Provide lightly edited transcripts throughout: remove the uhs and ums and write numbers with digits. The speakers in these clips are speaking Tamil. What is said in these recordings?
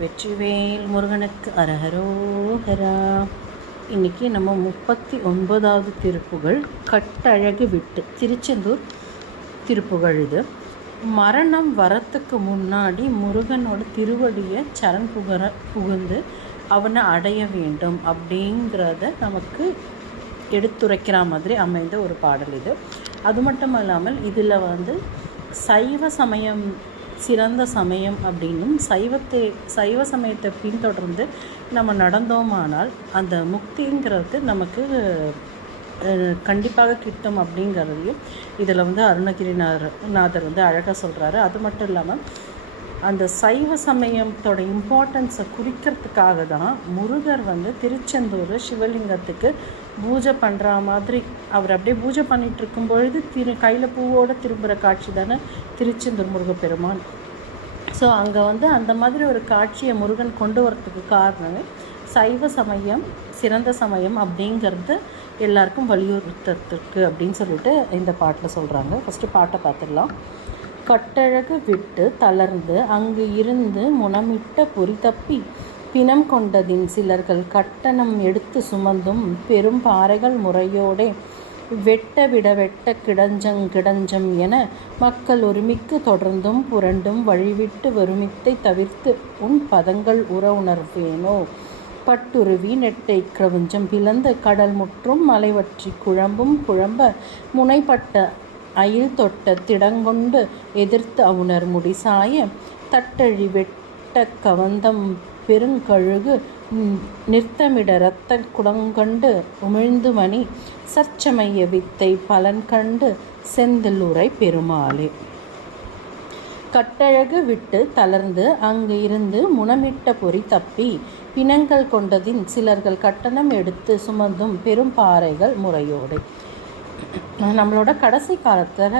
வெற்றிவேல் முருகனுக்கு அரஹரோஹரா. இன்றைக்கி நம்ம 39வது திருப்புகழ் கட்டழகு விட்டு, திருச்செந்தூர் திருப்புகழ். இது மரணம் வரத்துக்கு முன்னாடி முருகனோட திருவடியை சரண் புகுந்து அவனை அடைய வேண்டும் அப்படிங்கிறத நமக்கு எடுத்துரைக்கிற மாதிரி அமைந்த ஒரு பாடல் இது. அது மட்டும் இல்லாமல் இதில் சைவ சமயம் சிறந்த சமயம் அப்படின்னும் சைவ சமயத்தை பின்தொடர்ந்து நம்ம நடந்தோமானால் அந்த முக்திங்கிறது நமக்கு கண்டிப்பாக கிட்டும் அப்படிங்கிறதையும் இதில் அருணகிரிநாதர் அழகாக சொல்கிறாரு. அது மட்டும் இல்லாமல் அந்த சைவ சமயத்தோட இம்பார்ட்டன்ஸை குறிக்கிறதுக்காக தான் முருகர் திருச்செந்தூர் சிவலிங்கத்துக்கு பூஜை பண்ணுற மாதிரி அவர் அப்படியே பூஜை பண்ணிகிட்டு இருக்கும் பொழுது கையில் பூவோடு திரும்புகிற காட்சி தானே திருச்செந்தூர் முருகப்பெருமான். ஸோ அங்கே அந்த மாதிரி ஒரு காட்சியை முருகன் கொண்டு வரத்துக்கு காரணமே சைவ சமயம் சிறந்த சமயம் அப்படிங்கிறது எல்லாருக்கும் வலியுறுத்துறதுக்கு அப்படின்னு சொல்லிட்டு இந்த பாட்டில் சொல்கிறாங்க. ஃபஸ்ட்டு பாட்டை பார்த்துடலாம். கட்டழகு விட்டு தளர்ந்து அங்கு இருந்து முனமிட்ட பொறி தப்பி பிணம் கொண்டதின் சிலர்கள் கட்டணம் எடுத்து சுமந்தும் பெரும் பாறைகள் முறையோடே வெட்ட விட வெட்ட கிடஞ்சம் என மக்கள் ஒருமிக்கு தொடர்ந்தும் புரண்டும் வழிவிட்டு வருமித்தை தவிர்த்து உன் பதங்கள் உணர்வேனோ. பட்டுருவி நெட்டை கிரவுஞ்சம் பிளந்து கடல் முற்றும் மலைவற்றி குழம்பும் குழம்ப முனைப்பட்ட அயில் தொட்ட திடங்கொண்டு எதிர்த்து அவுணர் முடிசாய தட்டழி வெட்ட கவந்தம் பெருங்கழுகு நிறுத்தமிட இரத்த குடங்கண்டு உமிழ்ந்து மணி சச்சமய வித்தை பலன் கண்டு செந்திலுரை பெருமாளே. கட்டழகு விட்டு தளர்ந்து அங்கு இருந்து முனமிட்ட பொறி தப்பி பிணங்கள் கொண்டதின் சிலர்கள் கட்டணம் எடுத்து சுமந்தும் பெரும் பாறைகள் முறையோடு. நம்மளோட கடைசி காலத்தில்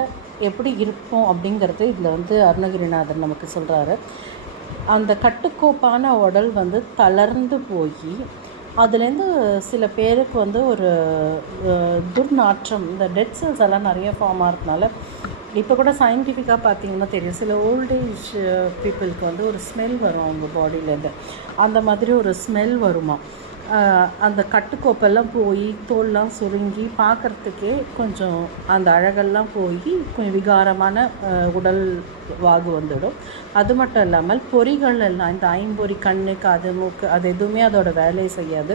எப்படி இருப்போம் அப்படிங்கிறது இதில் அருணகிரிநாதர் நமக்கு சொல்கிறாரு. அந்த கட்டுக்கோப்பான உடல் தளர்ந்து போய் அதுலேருந்து சில பேருக்கு ஒரு துர்நாற்றம், இந்த டெட் செல்ஸ் எல்லாம் நிறைய ஃபார்ம் ஆகிறதுனால இப்போ கூட சயின்டிஃபிக்காக பார்த்தீங்கன்னா தெரியும், சில ஓல்டேஜ் பீப்புளுக்கு ஒரு ஸ்மெல் வரும் அவங்க பாடியிலேருந்து. அந்த மாதிரி ஒரு ஸ்மெல் வருமா. அந்த கட்டுக்கோப்பெல்லாம் போய் தோல்லாம் சுருங்கி பார்க்குறதுக்கே கொஞ்சம் அந்த அழகெல்லாம் போய் கொஞ்சம் விகாரமான உடல் வாகு வந்துடும். அது மட்டும் இல்லாமல் பொறிகள் எல்லாம், இந்த ஐம்பொறி, கண்ணு, காது, மூக்கு, அது எதுவுமே அதோட வேலையை செய்யாது.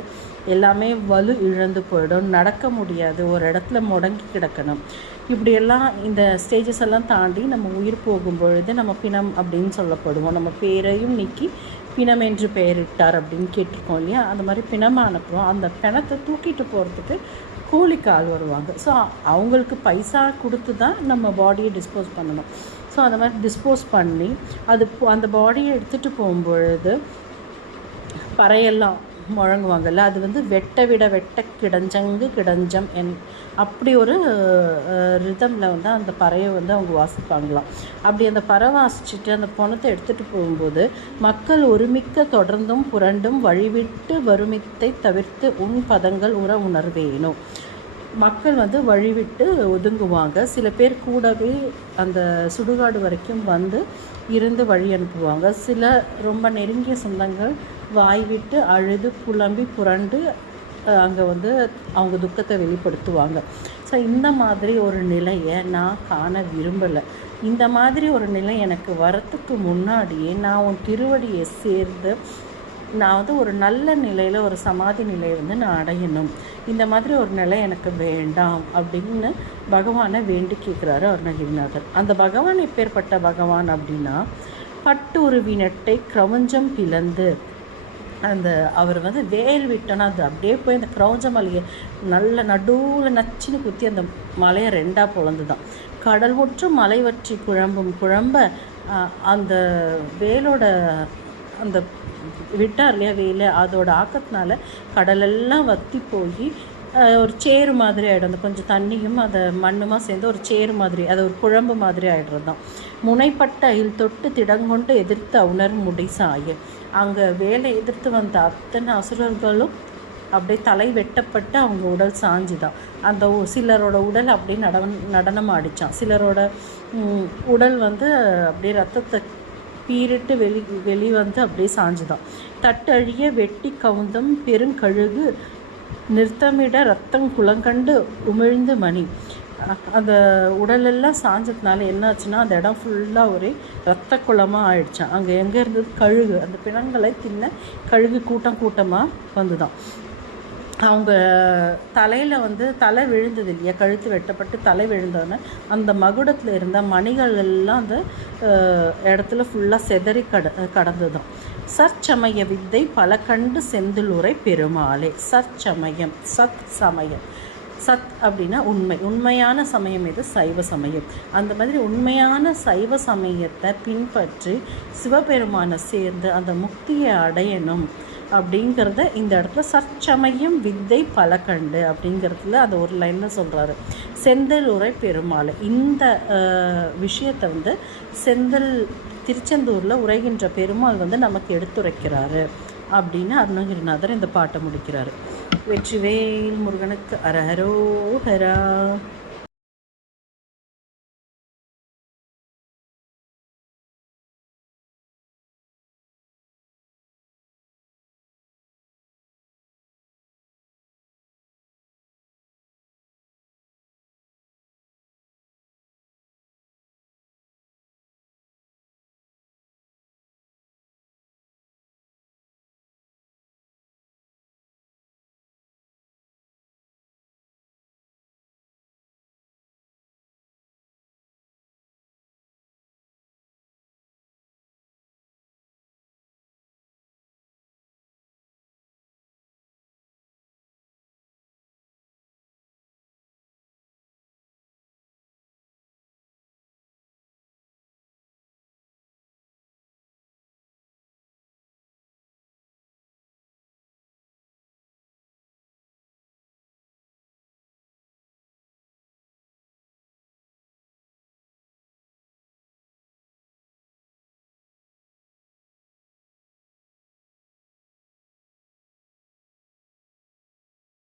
எல்லாமே வலு இழந்து போயிடும், நடக்க முடியாது, ஒரு இடத்துல முடங்கி கிடக்கணும். இப்படியெல்லாம் இந்த ஸ்டேஜஸ் எல்லாம் தாண்டி நம்ம உயிர் போகும் பொழுது நம்ம பிணம் அப்படின்னு சொல்லப்படுவோம். நம்ம பேரையும் நீக்கி பிணம் என்று பெயரிட்டார் அப்படின்னு கேட்டிருக்கோம் இல்லையா. அந்த மாதிரி பிணமானப்புறம் அந்த பிணத்தை தூக்கிட்டு போகிறதுக்கு கூலிக்கு ஆள் வருவாங்க. ஸோ அவங்களுக்கு பைசா கொடுத்து தான் நம்ம பாடியை டிஸ்போஸ் பண்ணணும். ஸோ அந்த மாதிரி டிஸ்போஸ் பண்ணி அந்த பாடியை எடுத்துகிட்டு போகும்பொழுது பறையெல்லாம் முழங்குவாங்கள்ல, அது வெட்ட விட வெட்ட கிடஞ்சம் அப்படி ஒரு ரிதமில் அந்த பறையை அவங்க வாசிப்பாங்களாம். அப்படி அந்த பறை வாசிச்சுட்டு அந்த பணத்தை எடுத்துகிட்டு போகும்போது மக்கள் ஒருமிக்க தொடர்ந்தும் புரண்டும் வழிவிட்டு வருமித்தை தவிர்த்து உன் பதங்கள் உணர்வேணும். மக்கள் வழிவிட்டு ஒதுங்குவாங்க. சில பேர் கூடவே அந்த சுடுகாடு வரைக்கும் இருந்து வழி அனுப்புவாங்க. சில ரொம்ப நெருங்கிய சொந்தங்கள் வாய் விட்டு அழுது புலம்பி புரண்டு அங்கே அவங்க துக்கத்தை வெளிப்படுத்துவாங்க. ஸோ இந்த மாதிரி ஒரு நிலையை நான் காண விரும்பலை. இந்த மாதிரி ஒரு நிலை எனக்கு வரத்துக்கு முன்னாடியே நான் உன் திருவடியை சேர்ந்து நான் ஒரு நல்ல நிலையில் ஒரு சமாதி நிலையை நான் அடையணும். இந்த மாதிரி ஒரு நிலை எனக்கு வேண்டாம் அப்படின்னு பகவானை வேண்டி கேட்குறாரு அருணகிரிநாதர். அந்த பகவான் எப்பேற்பட்ட பகவான் அப்படின்னா, பட்டுருவி நெட்டை கிரவுஞ்சம் பிளந்து, அந்த அவர் வேல் விட்டோன்னா அது அப்படியே போய் அந்த கிரௌஞ்ச மலையை நல்ல நடுவில் நச்சுன்னு குத்தி அந்த மலையை ரெண்டாக பொழந்து தான். கடல் முற்றும் மலை வற்றி குழம்ப அந்த வேலோட அந்த விட்டார் இல்லையா வேலை, அதோட ஆக்கத்தினால கடலெல்லாம் வற்றி போய் ஒரு சேறு மாதிரி ஆகிடும். அந்த கொஞ்சம் தண்ணியும் அதை மண்ணுமா சேர்ந்து ஒரு சேறு மாதிரி, அது ஒரு குழம்பு மாதிரி ஆகிடுறது தான். முனைப்பட்ட அயில் தொட்டு திடங்கொண்டு எதிர்த்து அவுணர் முடிசாய. அங்கே வேலை எதிர்த்து வந்த அத்தனை அசுரர்களும் அப்படியே தலை வெட்டப்பட்டு அவங்க உடல் சாஞ்சு தான். அந்த சிலரோட உடல் அப்படியே நடனம் ஆடிச்சான். சிலரோட உடல் அப்படியே ரத்தத்தை பீரிட்டு வெளி வந்து அப்படியே சாஞ்சுதான். தட்டழிய வெட்டி கவுந்தம் பெருங்கழுகு நிறுத்தமிட ரத்தம் குளங்கண்டு உமிழ்ந்து மணி. அந்த உடலெல்லாம் சாஞ்சதுனால என்னாச்சுன்னா அந்த இடம் ஃபுல்லாக ஒரே ரத்த குளமாக ஆயிடுச்சான். அங்கே எங்கே இருந்தது? கழுகு. அந்த பிணங்களை தின்ன கழுகு கூட்டமாக வந்துதான். அவங்க தலையில் வந்து தலை விழுந்தது இல்லையா, கழுத்து வெட்டப்பட்டு தலை விழுந்தோன்னே அந்த மகுடத்தில் இருந்த மணிகள் எல்லாம் அந்த இடத்துல ஃபுல்லாக செதறி கடந்துதான். சற்சமய வித்தை பல கண்டு செந்திலுரை பெருமாளே. சற்சமயம், சத் சமயம். சத் அப்படின்னா உண்மை, உண்மையான சமயம் எது? சைவ சமயம். அந்த மாதிரி உண்மையான சைவ சமயத்தை பின்பற்றி சிவபெருமானை சேர்ந்து அந்த முக்தியை அடையணும் அப்படிங்கிறத இந்த இடத்துல சற்சமயம் வித்தை பல கண்டு அப்படிங்கிறதுல அந்த ஒரு லைனில் சொல்கிறாரு. செந்தில் உரை பெருமாள் இந்த விஷயத்தை வந்து திருச்செந்தூரில் உரைகின்ற பெருமாள் வந்து நமக்கு எடுத்துரைக்கிறாரு அப்படின்னு அருணகிரிநாதர் இந்த பாட்டை முடிக்கிறாரு. வெற்றிவேல் முருகனுக்கு அரஹரோஹரா.